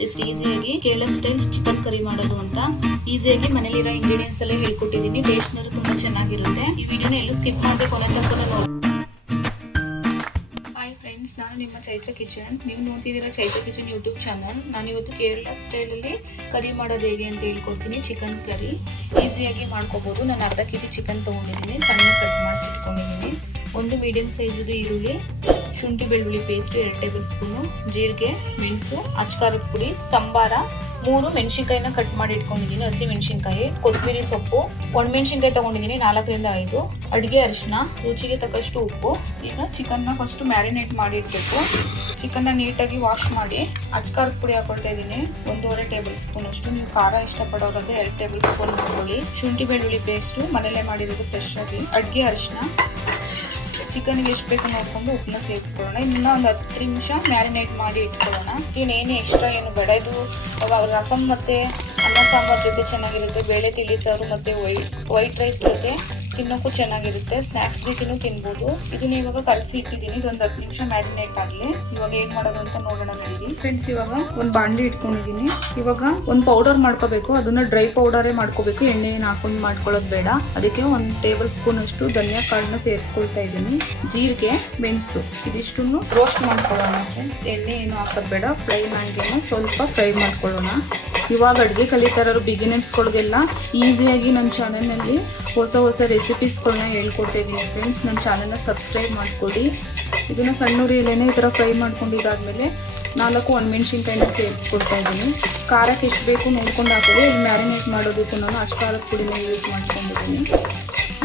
ಎಷ್ಟು ಈಸಿಯಾಗಿ Kerala style chicken ಕರಿ ಮಾಡೋದು ಅಂತ ಈಸಿಯಾಗಿ ಮನೇಲಿರೋ ಇಂಗ್ರೀಡಿಯೆಂಟ್ಸ್ ಎಲ್ಲ ಹೇಳ್ಕೊಟ್ಟಿದ್ದೀನಿ. ಟೇಸ್ಟ್ ತುಂಬಾ ಚೆನ್ನಾಗಿರುತ್ತೆ. ಈ ವಿಡಿಯೋನ ಎಲ್ಲೂ ಸ್ಕಿಪ್ ಮಾಡದೆ ಕೊನೆ ತನಕ ನೋಡಿ. ಹಾಯ್ ಫ್ರೆಂಡ್ಸ್, ನಾನು ನಿಮ್ಮ ಚೈತ್ರ ಕಿಚನ್. ನೀವು ನೋಡ್ತಿದ್ದೀರಾ ಚೈತ್ರ ಕಿಚನ್ ಯೂಟ್ಯೂಬ್ ಚಾನಲ್. ನಾನು ಇವತ್ತು ಕೇರಳ ಸ್ಟೈಲಲ್ಲಿ ಕರಿ ಮಾಡೋದು ಹೇಗೆ ಅಂತ ಹೇಳ್ಕೊಡ್ತೀನಿ. ಚಿಕನ್ ಕರಿ ಈಸಿಯಾಗಿ ಮಾಡ್ಕೋಬಹುದು. ನಾನು ಅರ್ಧ ಕೆಜಿ ಚಿಕನ್ ತೊಗೊಂಡಿದ್ದೀನಿ, ಸಣ್ಣ ಕಟ್ ಮಾಡಿಸಿ ಇಟ್ಕೊಂಡಿದ್ದೀನಿ. ಒಂದು ಮೀಡಿಯಂ ಸೈಜದು ಈರುಳ್ಳಿ, ಶುಂಠಿ ಬೆಳ್ಳುಳ್ಳಿ ಪೇಸ್ಟು 2 ಟೇಬಲ್ ಸ್ಪೂನು, ಜೀರಿಗೆ, ಮೆಣಸು, ಅಚ್ಕಾರದ ಪುಡಿ, ಸಂಬಾರ, 3 ಮೆಣಸಿನ್ಕಾಯಿನ ಕಟ್ ಮಾಡಿ ಇಟ್ಕೊಂಡಿದ್ದೀನಿ, ಹಸಿ ಮೆಣಸಿನ್ಕಾಯಿ, ಕೊತ್ತಂಬರಿ ಸೊಪ್ಪು, ಒಣಮೆಣಸಿನ್ಕಾಯಿ ತೊಗೊಂಡಿದ್ದೀನಿ 4 ರಿಂದ 5, ಅಡುಗೆ ಅರಿಶಿನ, ರುಚಿಗೆ ತಕ್ಕಷ್ಟು ಉಪ್ಪು. ಈಗ ಚಿಕನ್ನ ಫಸ್ಟ್ ಮ್ಯಾರಿನೇಟ್ ಮಾಡಿ ಇಡಬೇಕು. ಚಿಕನ್ನ ನೀಟಾಗಿ ವಾಶ್ ಮಾಡಿ ಅಚ್ಕಾರದ ಪುಡಿ ಹಾಕೊಳ್ತಾ ಇದ್ದೀನಿ, 1.5 ಟೇಬಲ್ ಸ್ಪೂನ್ ಅಷ್ಟು. ನೀವು ಖಾರ ಇಷ್ಟಪಡೋರಾದ್ರೆ 2 ಟೇಬಲ್ ಸ್ಪೂನ್ ಹಾಕೊಳ್ಳಿ. ಶುಂಠಿ ಬೆಳ್ಳುಳ್ಳಿ ಪೇಸ್ಟು ಮನೆಯಲ್ಲೇ ಮಾಡಿರೋದು ಫ್ರೆಶ್ ಆಗಿ, ಅಡುಗೆ ಅರಿಶಿನ, ಚಿಕನ್ಗೆ ಎಷ್ಟು ಬೇಕು ನೋಡ್ಕೊಂಡು ಉಪ್ಪನ್ನ ಸೇರಿಸ್ಕೊಳ್ಳೋಣ. ಇನ್ನೂ ಒಂದು 10 ನಿಮಿಷ ಮ್ಯಾರಿನೇಟ್ ಮಾಡಿ ಇಟ್ಕೊಳ್ಳೋಣ. ಇನ್ನೇನು ಎಕ್ಸ್ಟ್ರಾ ಏನು ಬೇಡ. ಇದು ರಸಮ್ ಮತ್ತು ಅನ್ನ ಸಾಂಬಾರ್ ಜೊತೆ ಚೆನ್ನಾಗಿರುತ್ತೆ. ಬೇಳೆ ತಿಳಿ ಸಾರು ಮತ್ತು ವೈಟ್ ರೈಸ್ ಜೊತೆ ತಿನ್ನೋಕ್ಕೂ ಚೆನ್ನಾಗಿರುತ್ತೆ. ಸ್ನ್ಯಾಕ್ಸ್ ರೀತಿನೂ ತಿನ್ಬೋದು. ಇದನ್ನ ಇವಾಗ ಕಲಸಿ ಇಟ್ಟಿದ್ದೀನಿ. ಇದೊಂದು 10 ನಿಮಿಷ ಮ್ಯಾರಿನೇಟ್ ಆಗಲಿ. ಇವಾಗ ಏನು ಮಾಡೋದು ಅಂತ ನೋಡೋಣ ನಡೀರಿ ಫ್ರೆಂಡ್ಸ್. ಇವಾಗ ಒಂದು ಬಾಂಡ್ಲಿ ಇಟ್ಕೊಂಡಿದ್ದೀನಿ. ಇವಾಗ ಒಂದು ಪೌಡರ್ ಮಾಡ್ಕೋಬೇಕು. ಅದನ್ನ ಡ್ರೈ ಪೌಡರೇ ಮಾಡ್ಕೋಬೇಕು, ಎಣ್ಣೆ ಏನು ಹಾಕೊಂಡು ಮಾಡ್ಕೊಳ್ಳೋದು ಬೇಡ. ಅದಕ್ಕೆ 1 ಟೇಬಲ್ ಸ್ಪೂನ್ ಅಷ್ಟು ಧನಿಯಾ ಕಾಳನ್ನ ಸೇರಿಸ್ಕೊಳ್ತಾ ಇದ್ದೀನಿ. ಜೀರಿಗೆ, ಮೆಣಸು ಇದಿಷ್ಟನ್ನು ರೋಸ್ಟ್ ಮಾಡ್ಕೊಳ್ಳೋಣ ಫ್ರೆಂಡ್ಸ್. ಎಣ್ಣೆ ಏನು ಹಾಕೋದು ಬೇಡ, ಪ್ಲೈನ್ ಆಗಿನ ಸ್ವಲ್ಪ ಫ್ರೈ ಮಾಡ್ಕೊಳ್ಳೋಣ. ಇವಾಗ ಅಡುಗೆ ಕಲಿತಾರೋ ಬಿಗಿನರ್ಸ್ಗಳಿಗೆಲ್ಲ ಈಸಿಯಾಗಿ ನನ್ನ ಚಾನಲ್ನಲ್ಲಿ ಹೊಸ ರೆಸಿಪೀಸ್ಗಳನ್ನ ಹೇಳ್ಕೊಡ್ತಾ ಇದ್ದೀನಿ ಫ್ರೆಂಡ್ಸ್. ನನ್ನ ಚಾನಲ್ನ ಸಬ್ಸ್ಕ್ರೈಬ್ ಮಾಡ್ಕೊಳ್ಳಿ. ಇದನ್ನು ಸಣ್ಣ ಉರಿಯಲ್ಲೇ ಈ ಥರ ಫ್ರೈ ಮಾಡ್ಕೊಂಡಿದ್ದಾದಮೇಲೆ 4 ಒಣಮೆಣ್ಸಿನ್ಕಾಯಿನ ಸೇರಿಸ್ಕೊಡ್ತಾ ಇದ್ದೀನಿ. ಖಾರಕ್ಕೆ ಎಷ್ಟು ಬೇಕು ನೋಡ್ಕೊಂಡು ಹಾಕೊಳ್ಳಿ. ಇದು ಮ್ಯಾರಿನೇಟ್ ಮಾಡೋದಕ್ಕೂ ನಾನು ಅಚ್ಕಾರದ ಪುಡಿನ ಯೂಸ್ ಮಾಡ್ಕೊಂಡಿದ್ದೀನಿ.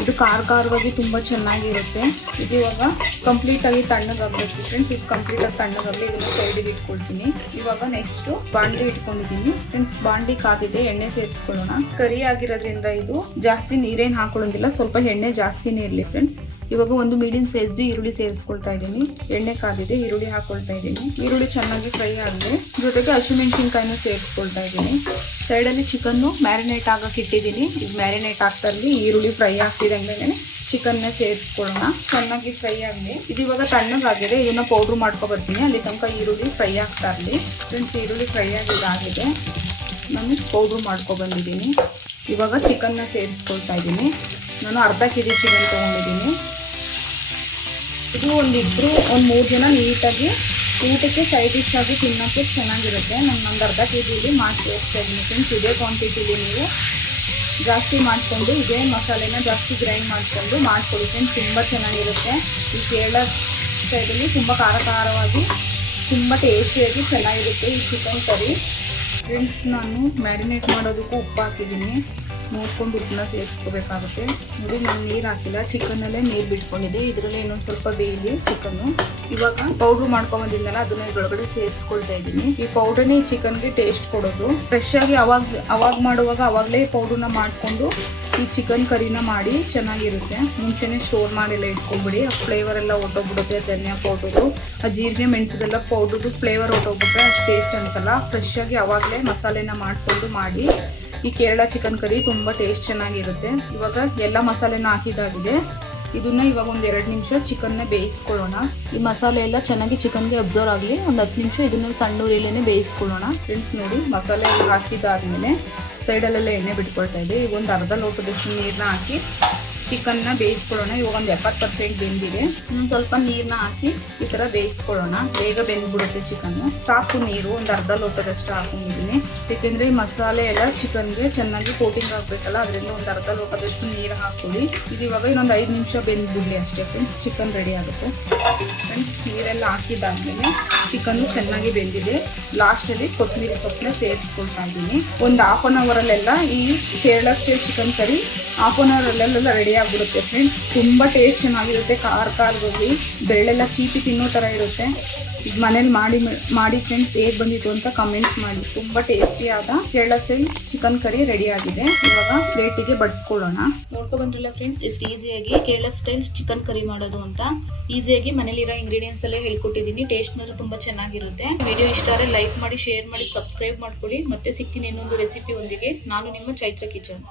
ಇದು ಖಾರವಾಗಿ ತುಂಬ ಚೆನ್ನಾಗಿರುತ್ತೆ. ಇದು ಇವಾಗ ಕಂಪ್ಲೀಟಾಗಿ ತಣ್ಣಗಾಗಬೇಕು ಫ್ರೆಂಡ್ಸ್. ಇದು ಕಂಪ್ಲೀಟಾಗಿ ತಣ್ಣಗಾಗಲಿ. ಇದನ್ನು ಸೈಡಿಗೆ ಇಟ್ಕೊಳ್ತೀನಿ. ಇವಾಗ ನೆಕ್ಸ್ಟು ಬಾಂಡ್ಲಿ ಇಟ್ಕೊಂಡಿದ್ದೀನಿ ಫ್ರೆಂಡ್ಸ್. ಬಾಂಡ್ಲಿ ಕಾದಿದೆ, ಎಣ್ಣೆ ಸೇರಿಸ್ಕೊಳ್ಳೋಣ. ಕರಿ ಆಗಿರೋದ್ರಿಂದ ಇದು ಜಾಸ್ತಿ ನೀರೇನು ಹಾಕೊಳ್ಳೋದಿಲ್ಲ, ಸ್ವಲ್ಪ ಎಣ್ಣೆ ಜಾಸ್ತಿನೇ ಇರಲಿ ಫ್ರೆಂಡ್ಸ್. ಇವಾಗ ಒಂದು ಮೀಡಿಯಂ ಸೈಜ್ದು ಈರುಳ್ಳಿ ಸೇರಿಸ್ಕೊಳ್ತಾ ಇದ್ದೀನಿ. ಎಣ್ಣೆ ಕಾದಿದೆ, ಈರುಳ್ಳಿ ಹಾಕೊಳ್ತಾ ಇದ್ದೀನಿ. ಈರುಳ್ಳಿ ಚೆನ್ನಾಗಿ ಫ್ರೈ ಆಗಿದೆ. ಜೊತೆಗೆ ಹಸಿಮೆಣಸಿನ್ಕಾಯಿನ ಸೇರಿಸ್ಕೊಳ್ತಾ ಇದ್ದೀನಿ. ಸೈಡಲ್ಲಿ ಚಿಕನ್ನು ಮ್ಯಾರಿನೇಟ್ ಆಗಕ್ಕೆ ಇಟ್ಟಿದ್ದೀನಿ. ಇದು ಮ್ಯಾರಿನೇಟ್ ಆಗ್ತಾ ಇರಲಿ. ಈರುಳ್ಳಿ ಫ್ರೈ ಆಗ್ತಿದ್ದಂಗೆ ಚಿಕನ್ನ ಸೇರಿಸ್ಕೊಳ್ಳೋಣ. ಚೆನ್ನಾಗಿ ಫ್ರೈ ಆಗಲಿ. ಇದು ಇವಾಗ ತಣ್ಣಗಾಗಿದೆ. ಇದನ್ನ ಪೌಡ್ರ್ ಮಾಡ್ಕೊಬರ್ತೀನಿ. ಅಲ್ಲಿ ತನಕ ಈರುಳ್ಳಿ ಫ್ರೈ ಆಗ್ತಾ ಇರಲಿ ಫ್ರೆಂಡ್ಸ್. ಈರುಳ್ಳಿ ಫ್ರೈ ಆಗಿದ್ದಾಗಿದೆ. ನಾನು ಪೌಡ್ರ್ ಮಾಡ್ಕೊಬಂದಿದ್ದೀನಿ. ಇವಾಗ ಚಿಕನ್ನ ಸೇರಿಸ್ಕೊಳ್ತಾ ಇದ್ದೀನಿ. ನಾನು ಅರ್ಧ ಕೆಜಿ ಚಿಕನ್ ತೊಗೊಂಡಿದ್ದೀನಿ. ಇದು ಒಂದು 3 ಜನ ನೀಟಾಗಿ ಊಟಕ್ಕೆ ಸೈಡ್ ಡಿಶ್ ಆಗಿ ತಿನ್ನೋಕ್ಕೆ ಚೆನ್ನಾಗಿರುತ್ತೆ. ನಾನು ಒಂದು ಅರ್ಧ ಕೆಜಿಲಿ ಮಾಡಿ ಸೇರಿಸ್ತಾ ಇದ್ದೀನಿ ಫ್ರೆಂಡ್ಸ್. ಇದೇ ಕ್ವಾಂಟಿಟಿಲಿ ನೀವು ಜಾಸ್ತಿ ಮಾಡಿಕೊಂಡು ಇದೇ ಮಸಾಲೆನ ಜಾಸ್ತಿ ಗ್ರೈಂಡ್ ಮಾಡಿಕೊಂಡು ಮಾಡ್ಕೊಳ್ಳಿ ಫ್ರೆಂಡ್ಸ್. ತುಂಬ ಚೆನ್ನಾಗಿರುತ್ತೆ. ಈ ಕೇರಳ ಸೈಡಲ್ಲಿ ತುಂಬ ಖಾರವಾಗಿ ತುಂಬ ಟೇಸ್ಟಿಯಾಗಿ ಚೆನ್ನಾಗಿರುತ್ತೆ ಈ ಚಿಕನ್ ಕರಿ ಫ್ರೆಂಡ್ಸ್. ನಾನು ಮ್ಯಾರಿನೇಟ್ ಮಾಡೋದಕ್ಕೂ ಉಪ್ಪು ಹಾಕಿದ್ದೀನಿ. ನೋಡ್ಕೊಂಡು ಉಪ್ಪನ್ನ ಸೇರಿಸ್ಕೋಬೇಕಾಗುತ್ತೆ. ನೋಡಿ, ನಾನು ನೀರು ಹಾಕಿಲ್ಲ, ಚಿಕನ್ನಲ್ಲೇ ನೀರು ಬಿಟ್ಕೊಂಡಿದ್ದೆ. ಇದರಲ್ಲೇ ಇನ್ನೊಂದು ಸ್ವಲ್ಪ ಬೇಯಲಿ ಚಿಕನ್ನು. ಇವಾಗ ಪೌಡ್ರ್ ಮಾಡ್ಕೊಂಬಂದಿದ್ದಲ್ಲ, ಅದನ್ನ ಒಳಗಡೆ ಸೇರಿಸ್ಕೊಳ್ತಾ ಇದ್ದೀನಿ. ಈ ಪೌಡ್ರನ್ನೇ ಈ ಚಿಕನ್ಗೆ ಟೇಸ್ಟ್ ಕೊಡೋದು. ಫ್ರೆಶ್ ಆಗಿ ಅವಾಗ ಮಾಡುವಾಗ ಅವಾಗಲೇ ಪೌಡ್ರನ್ನ ಮಾಡಿಕೊಂಡು ಈ ಚಿಕನ್ ಕರಿನ ಮಾಡಿ ಚೆನ್ನಾಗಿರುತ್ತೆ. ಮುಂಚೆನೇ ಸ್ಟೋರ್ ಮಾಡಿಲ್ಲ ಇಟ್ಕೊಂಡ್ಬಿಡಿ. ಆ ಫ್ಲೇವರ್ ಎಲ್ಲ ಹೊಟ್ಟೋಗ್ಬಿಡುತ್ತೆ. ಧನಿಯಾ ಪೌಡ್ರು, ಆ ಜೀರಿಗೆ ಮೆಣಸದೆಲ್ಲ ಪೌಡ್ರದ್ದು ಫ್ಲೇವರ್ ಹೊಟ್ಟೋಗ್ಬಿಟ್ರೆ ಅಷ್ಟು ಟೇಸ್ಟ್ ಅನಿಸಲ್ಲ. ಫ್ರೆಶ್ ಆಗಿ ಅವಾಗಲೇ ಮಸಾಲೆನ ಮಾಡಿಕೊಂಡು ಮಾಡಿ ಈ ಕೇರಳ ಚಿಕನ್ ಕರಿ ತುಂಬ ಟೇಸ್ಟ್ ಚೆನ್ನಾಗಿರುತ್ತೆ. ಇವಾಗ ಎಲ್ಲ ಮಸಾಲೆನ ಹಾಕಿದಾಗಿದೆ. ಇದನ್ನ ಇವಾಗ ಒಂದು 2 ನಿಮಿಷ ಚಿಕನ್ನ ಬೇಯಿಸ್ಕೊಳ್ಳೋಣ. ಈ ಮಸಾಲೆ ಎಲ್ಲ ಚೆನ್ನಾಗಿ ಚಿಕನ್ಗೆ ಅಬ್ಸರ್ವ್ ಆಗಲಿ. ಒಂದು 10 ನಿಮಿಷ ಇದನ್ನ ಸಣ್ಣ ಉರಿಯಲ್ಲೇ ಬೇಯಿಸ್ಕೊಳ್ಳೋಣ ಫ್ರೆಂಡ್ಸ್. ನೋಡಿ, ಮಸಾಲೆ ಎಲ್ಲ ಹಾಕಿದ್ದಾದ್ಮೇಲೆ ಸೈಡಲ್ಲೆಲ್ಲ ಎಣ್ಣೆ ಬಿಟ್ಕೊಳ್ತಾ ಇದೆ. ಈಗ ಒಂದು ಅರ್ಧ ಲೋಟದಷ್ಟು ನೀರನ್ನ ಹಾಕಿ ಚಿಕನ್ನ ಬೇಯಿಸ್ಕೊಳ್ಳೋಣ. ಇವಾಗ ಒಂದು 70% ಬೆಂದಿದೆ. ಇನ್ನೊಂದು ಸ್ವಲ್ಪ ನೀರನ್ನ ಹಾಕಿ ಈ ಥರ ಬೇಯಿಸ್ಕೊಳ್ಳೋಣ. ಬೇಗ ಬೆಂದ್ಬಿಡುತ್ತೆ ಚಿಕನ್ನು. ಸಾಕು ನೀರು ಒಂದು ಅರ್ಧ ಲೋಟದಷ್ಟು ಹಾಕೊಂಡಿದ್ದೀನಿ. ಯಾಕೆಂದರೆ ಈ ಮಸಾಲೆ ಎಲ್ಲ ಚಿಕನ್ಗೆ ಚೆನ್ನಾಗಿ ಕೋಟಿಂಗ್ ಆಗಬೇಕಲ್ಲ, ಅದರಿಂದ ಒಂದು ಅರ್ಧ ಲೋಟದಷ್ಟು ನೀರು ಹಾಕೊಳ್ಳಿ. ಇದು ಇವಾಗ ಇನ್ನೊಂದು 5 ನಿಮಿಷ ಬೆಂದ್ಬಿಡಲಿ ಅಷ್ಟೇ ಫ್ರೆಂಡ್ಸ್. ಚಿಕನ್ ರೆಡಿ ಆಗುತ್ತೆ ಫ್ರೆಂಡ್ಸ್. ನೀರೆಲ್ಲ ಹಾಕಿದ್ದಾದ್ಮೇಲೆ ಚಿಕನ್ನು ಚೆನ್ನಾಗಿ ಬೆಂದಿದೆ. ಲಾಸ್ಟಲ್ಲಿ ಕೊತ್ತಂಬರಿ ಸೊಪ್ಪನ್ನ ಸೇರಿಸ್ಕೊಳ್ತಾ ಇದ್ದೀನಿ. ಒಂದು 1/2 ಅವರಲ್ಲೆಲ್ಲ ಈ ಕೇರಳ ಸ್ಟೈಲ್ ಚಿಕನ್ ಕರಿ 1/2 ಅವರಲ್ಲೆಲ್ಲ ರೆಡಿ ಆಗಿಬಿಡುತ್ತೆ ಫ್ರೆಂಡ್ಸ್. ತುಂಬ ಟೇಸ್ಟ್ ಚೆನ್ನಾಗಿರುತ್ತೆ. ಖಾರವಾಗಿ ಬೆಳ್ಳೆಲ್ಲ ಚೀಪಿ ತಿನ್ನೋ ಥರ ಇರುತ್ತೆ. ಇದು ಮನೇಲಿ ಮಾಡಿ ಫ್ರೆಂಡ್ಸ್. ಹೇಗೆ ಬಂದಿತ್ತು ಅಂತ ಕಮೆಂಟ್ಸ್ ಮಾಡಿ. ತುಂಬ ಟೇಸ್ಟಿಯಾದ Kerala style chicken curry ready ಆಗಿದೆ. ಇವಾಗ ಪ್ಲೇಟಿಗೆ ಬಡಿಸ್ಕೊಳ್ಳೋಣ. ನೋಡ್ಕೊಬಂದ್ರಲ್ಲ ಫ್ರೆಂಡ್ಸ್, ಎಷ್ಟು ಈಸಿಯಾಗಿ ಕೇರಳ ಸ್ಟೈಲ್ ಚಿಕನ್ ಕರಿ ಮಾಡೋದು ಅಂತ ಈಸಿಯಾಗಿ ಮನೇಲಿರೋ ಇಂಗ್ರೀಡಿಯೆಂಟ್ಸ್ ಎಲ್ಲ ಹೇಳ್ಕೊಟ್ಟಿದ್ದೀನಿ. ಟೇಸ್ಟ್ ತುಂಬ ಚೆನ್ನಾಗಿರುತ್ತೆ. ವಿಡಿಯೋ ಇಷ್ಟ ಆದರೆ ಲೈಕ್ ಮಾಡಿ, ಶೇರ್ ಮಾಡಿ, ಸಬ್ಸ್ಕ್ರೈಬ್ ಮಾಡ್ಕೊಳ್ಳಿ. ಮತ್ತೆ ಸಿಗ್ತೀನಿ ಇನ್ನೊಂದು ರೆಸಿಪಿ ಒಂದಿಗೆ. ನಾನು ನಿಮ್ಮ ಚೈತ್ರ ಕಿಚನ್.